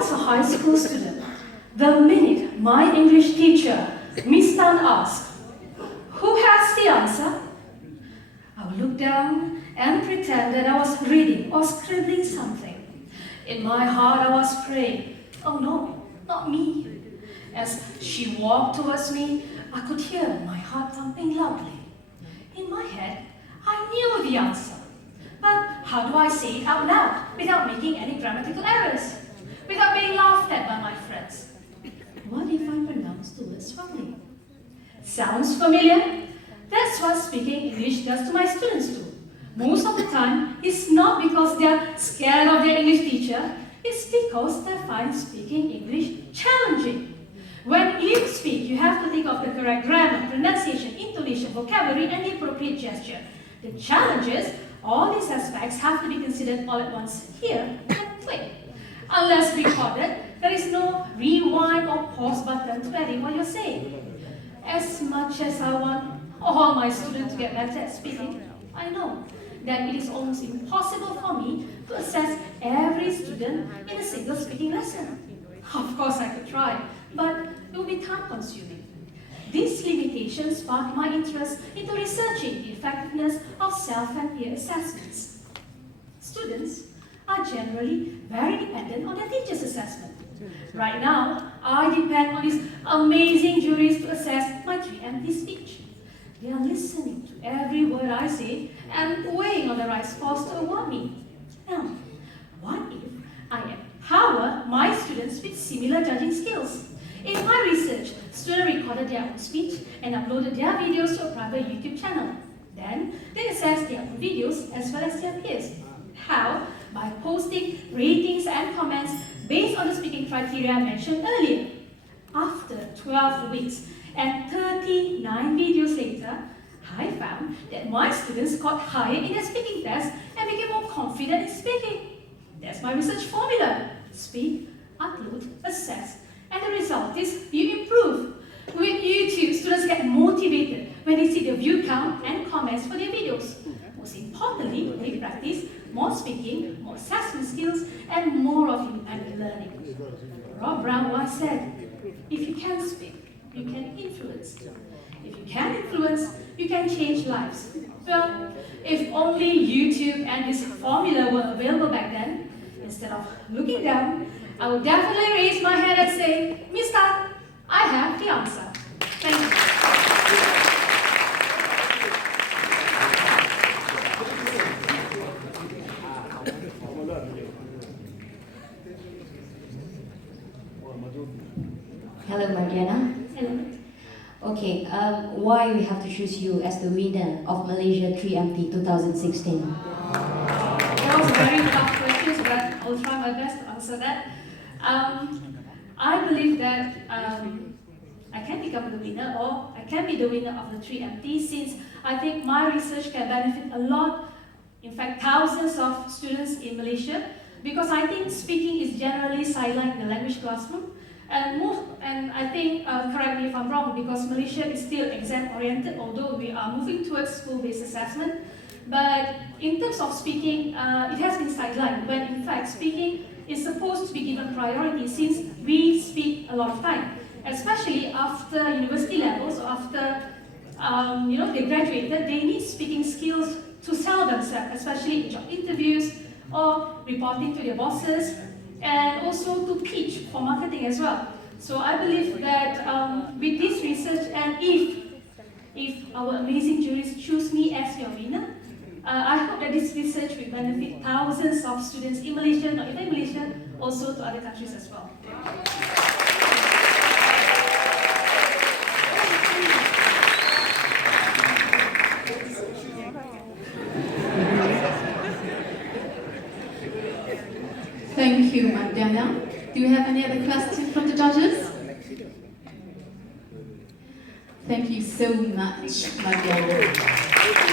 once a high school student, the minute my English teacher, Miss Tan, asked, "Who has the answer?" I would look down and pretend that I was reading or scribbling something. In my heart, I was praying, "Oh no, not me." As she walked towards me, I could hear my heart thumping loudly. In my head, I knew the answer. But how do I say it out loud without making any grammatical errors? Without being laughed at by my friends? What if I pronounce the words wrongly? Sounds familiar? That's what speaking English does to my students too. Most of the time, it's not because they're scared of their English teacher, it's because they find speaking English challenging. When you speak, you have to think of the correct grammar, pronunciation, intonation, vocabulary, and the appropriate gesture. The challenge is, all these aspects have to be considered all at once here and quick. Unless recorded, there is no rewind or pause button to edit what you're saying. As much as I want all my students to get better at speaking, I know that it is almost impossible for me to assess every student in a single speaking lesson. Of course I could try, but it would be time-consuming. These limitations sparked my interest into researching the effectiveness of self and peer assessments. Students are generally very dependent on their teacher's assessment. Right now, I depend on these amazing juries to assess my 3MT speech. They are listening to every word I say and weighing on the right scores to award me. Now, what if I empower my students with similar judging skills? In my research, students recorded their own speech and uploaded their videos to a private YouTube channel. Then, they assessed their own videos as well as their peers. How? By posting ratings and comments based on the speaking criteria I mentioned earlier. After 12 weeks and 39 videos later, I found that my students scored higher in their speaking tests and became more confident in speaking. That's my research formula. Speak, upload, assess, and the result is you improve. With YouTube, students get motivated when they see the view count and comments for their videos. Most importantly, they practice more speaking, more assessment skills, and more of independent learning. Rob Brown once said, "If you can speak, you can influence. If you can influence, you can change lives." Well, if only YouTube and this formula were available back then, instead of looking down, I would definitely raise my hand and say, "Miss Tan, I have the answer." Thank you. Hello, Mardiana. Hello. Okay, why we have to choose you as the winner of Malaysia 3MT 2016? That was a very tough question, but I'll try my best to answer that. I believe that I can become the winner, or I can be the winner of the 3MT, since I think my research can benefit a lot, in fact thousands of students in Malaysia, because I think speaking is generally sidelined in the language classroom. And I think, correct me if I'm wrong, because Malaysia is still exam-oriented, although we are moving towards school-based assessment. But in terms of speaking, it has been sidelined, when in fact speaking is supposed to be given priority, since we speak a lot of time, especially after university levels, or after they graduated, they need speaking skills to sell themselves, especially in job interviews or reporting to their bosses, and also to pitch for marketing as well. So I believe that with this research, and if our amazing juries choose me as your winner, I hope that this research will benefit thousands of students in Malaysia, not even Malaysia, also to other countries as well. Thank you, Mardiana. Do you have any other questions from the judges? Thank you so much, Mardiana.